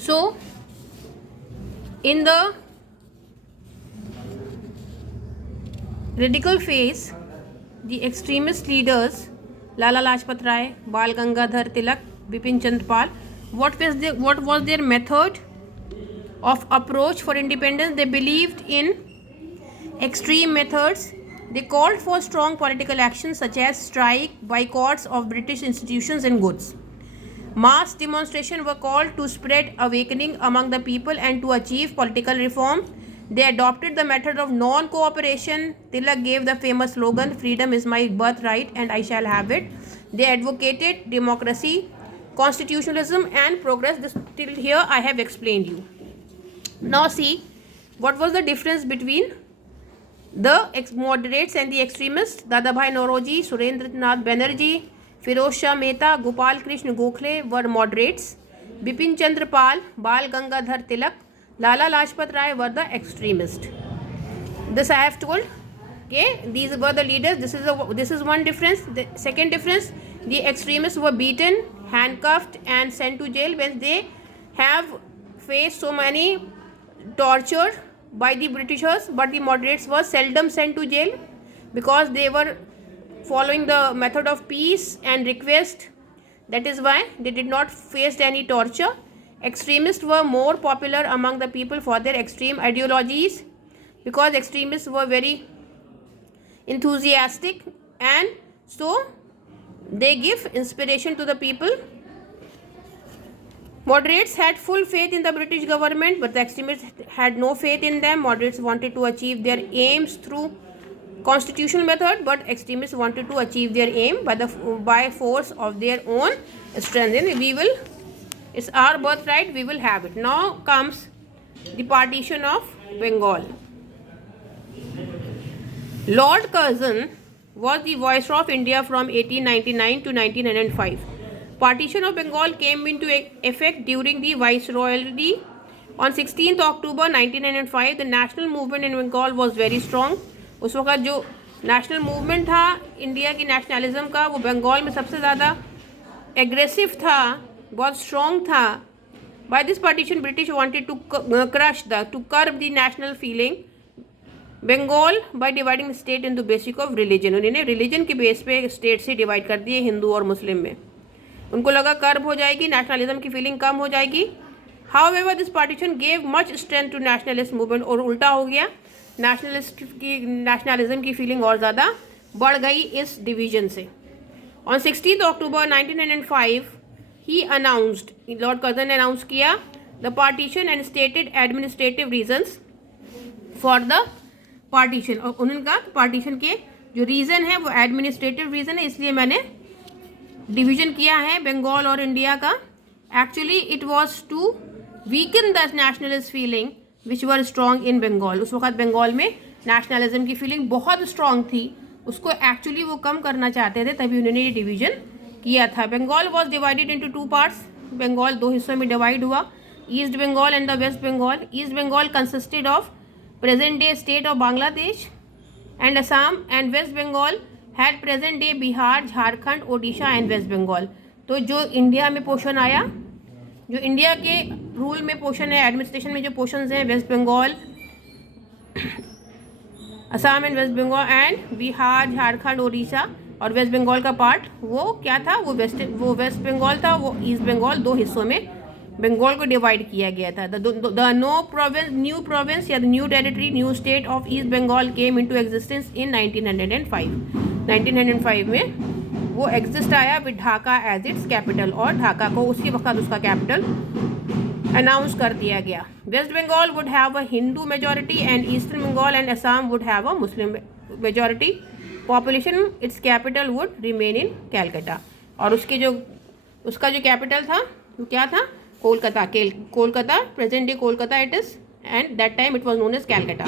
So in the radical phase, the extremist leaders Lala Lajpat Rai, Bal Gangadhar Tilak, Bipin Chandra Pal, what was their method of approach for independence? They believed in extreme methods. They called for strong political actions such as strike, boycotts of British institutions and goods. Mass demonstrations were called to spread awakening among the people and to achieve political reform. They adopted the method of non-cooperation. Tilak gave the famous slogan, "Freedom is my birthright and I shall have it." They advocated democracy, constitutionalism and progress. This till here I have explained you. Now see, what was the difference between the moderates and the extremists? Dadabhai Nauroji, Surendranath Banerjee, Firoz Shah Mehta, Gopal Krishna Gokhale were moderates. Bipin Chandra Pal, Bal Gangadhar Tilak, Lala Lajpat Rai were the extremists. This I have told. Okay, these were the leaders. This is one difference. The second difference: the extremists were beaten, handcuffed, and sent to jail when they have faced so many torture by the Britishers. But the moderates were seldom sent to jail because they were following the method of peace and request. That is why they did not face any torture. Extremists were more popular among the people for their extreme ideologies because extremists were very enthusiastic and so they give inspiration to the people. Moderates had full faith in the British government, but the extremists had no faith in them. Moderates wanted to achieve their aims through constitutional method, but extremists wanted to achieve their aim by force of their own strength. And it's our birthright, we will have it. Now comes the partition of Bengal. Lord Curzon was the Viceroy of India from 1899 to 1905. Partition of Bengal came into effect during the Viceroyalty. On 16th October 1905, the national movement in Bengal was very strong. उस वक्त जो national movement था India की nationalism का, वो बंगाल में सबसे ज़्यादा एग्रेसिव था, बहुत स्ट्रॉन्ग था. By this partition British wanted to curb the national feeling Bengal by dividing state in the basic of religion. उन्होंने रिलीजन के बेस पे स्टेट से डिवाइड कर दिए हिंदू और मुस्लिम में. उनको लगा कर्ब हो जाएगी, नेशनलिज्म की फीलिंग कम हो जाएगी. However this partition gave much strength to nationalist movement, और उल्टा हो गया, नेशनलिज्म की फीलिंग और ज़्यादा बढ़ गई इस डिवीजन से. On 16 October 1905 he announced, Lord Curzon ने अनाउंस किया the partition and stated administrative reasons for the partition. और उन्होंने कहा पार्टीशन के जो रीज़न है वो एडमिनिस्ट्रेटिव रीज़न है, इसलिए मैंने डिवीजन किया है बंगाल और इंडिया का. Actually it was to weaken the nationalist feeling which were strong in Bengal. उस वक्त बंगाल में नेशनलिज्म की फीलिंग बहुत स्ट्रॉन्ग थी, उसको एक्चुअली वो कम करना चाहते थे, तभी उन्होंने ये डिवीजन किया था. Bengal was divided into 2 parts. Bengal 2 हिस्सों में डिवाइड हुआ, east Bengal and the west Bengal. East Bengal consisted of present day state of Bangladesh and Assam, and west Bengal had present day Bihar, Jharkhand, Odisha and west Bengal. तो जो इंडिया में पोर्शन आया, जो इंडिया के रूल में पोर्शन है, एडमिनिस्ट्रेशन में जो पोर्शंस हैं, west Bengal, Assam and west Bengal and Bihar, Jharkhand, Odisha, और वेस्ट बंगाल का पार्ट वो क्या था, वो वेस्ट बंगाल था. वो ईस्ट बंगाल 2 हिस्सों में बंगाल को डिवाइड किया गया था. द न्यू प्रोविंस या the new territory, new state of east Bengal came into existence in 1905. 1905 में वो एग्जिस्ट आया with Dhaka as its capital, और ढाका को उसी वक्त उसका कैपिटल अनाउंस कर दिया गया. West Bengal would have a Hindu majority and eastern Bengal and Assam would have a Muslim majority. Population its capital would remain in Calcutta, और उसका जो कैपिटल था वो क्या था, Kolkata. Kolkata, present day Kolkata it is, and that time it was known as Calcutta.